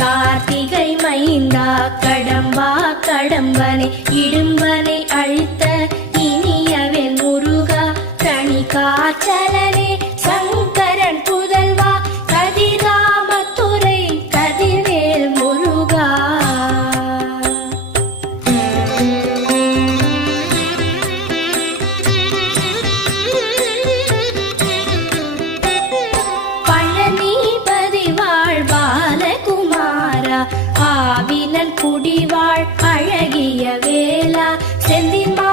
கார்த்திகை மைந்தா கடம்பா கடம்பனை இடும்பனை அழித்த இனியவன் முருகா தனி காச்சலனே சங்கரன் புதல்வா கதிராமத்துறை கதிர்வேல் முருகா. பழனிபதி வாழ் பாலகுமாரா ஆவினன் குடிவாழ் அழகிய வேலா செந்திமா